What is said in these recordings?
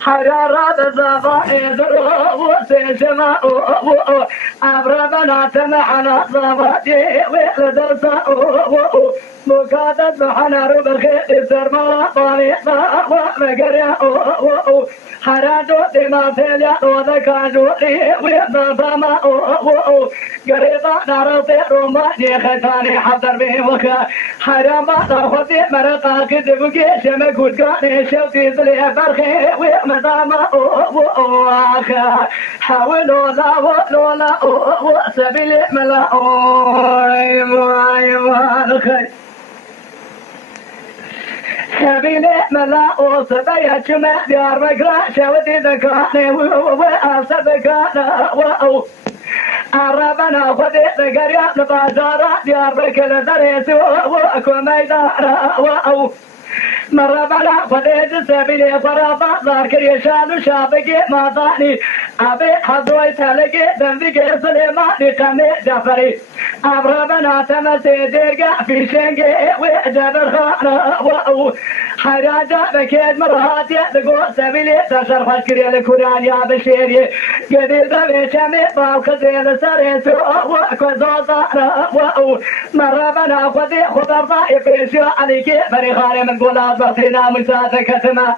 حرارة الضفائر وسجماء أبربنا تمحنا ضفاتي ولدرسا مقادة محنا ربخي سرمالا طريقا ومقريا حراجو دماء تليا وذكاجو لي وضفاما قريبا نارطي روماني ختاني حضر بي وكا حراما ناخذي مرقا كذبكي شمكوت كاني شوتي زلي برخي ومداما حاولوا لا سبيل ملا سبيل ملا سبيل شمع ديار بقرا شودي ذكاني وأصدقانا عربنا خذي ذكريا نبازارا ديار بكل دريس وأكو ميدارا مرة بلا خذيت سبيلي فرابا ذاكر يشال شابكي ما ضاني أبي حضوي تلقي ذنبك سليماني قمي جفري أبربنا تمسي ديرقا في شنقي وجبر خانا حراجة بكيد مرهاتي لقو سبيلي تشر فشكري الكوران يا بشيري قديل ببي شمي بالخزيل سريس وكوزوزانا مرة بنا خذي خضر ضائف يشو عليكي بريخاني من قولات بطينا مساتك كتما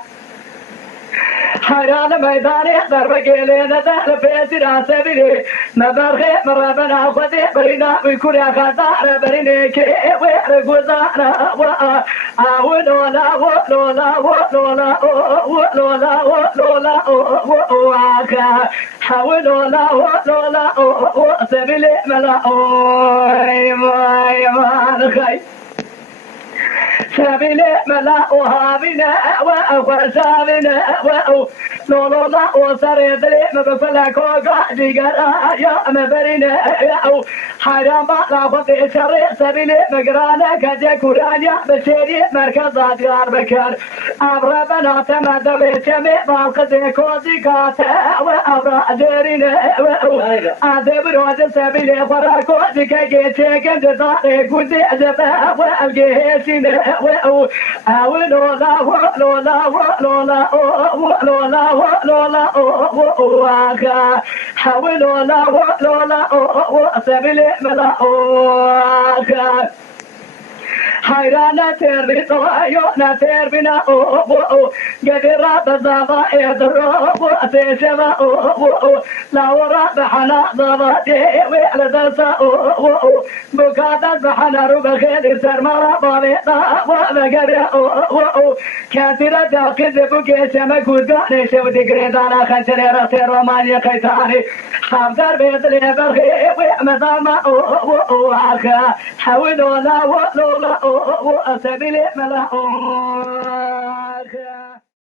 حيران ميداني ضربك لينا دهل في سيرا سبيلي مبرخي مرة بنا خذي برينا ويكون يا خطار برينيكي ويرقوزانا لولا حاولوا لولا سبيلي ملا ما خي سبيلي ملا وهابنا وخسابنا لولا وصريت لي مبفلك وقاعدي قرا يا مبرنا حرام لا خذي شري سبيلي مقرانا كجا كورانيا بشيري مركز ديار بكر أبربنا تمد بشمي بالقزي كوزي كاتا وأبرا جرينا أذب روز سبيلي فرا كوزي كي تشكن جزاري كوزي أزفا والجيشين لولا سبيلي ملا حيرانا تربي طوايونا تربينا قدر بزاضا يدرو سيشما لا ورا بحنا ضباتي وعلى درسا بقادة بحنا ربخير سرمارا بابيطا وبقريا كثيرة تاقذ بكي شمكوز قاني شودي قريدانا خنشري رسي رومانيا قيتاني حافظر بيطلي برخي ومداما حاولوا لا سبيلي ملا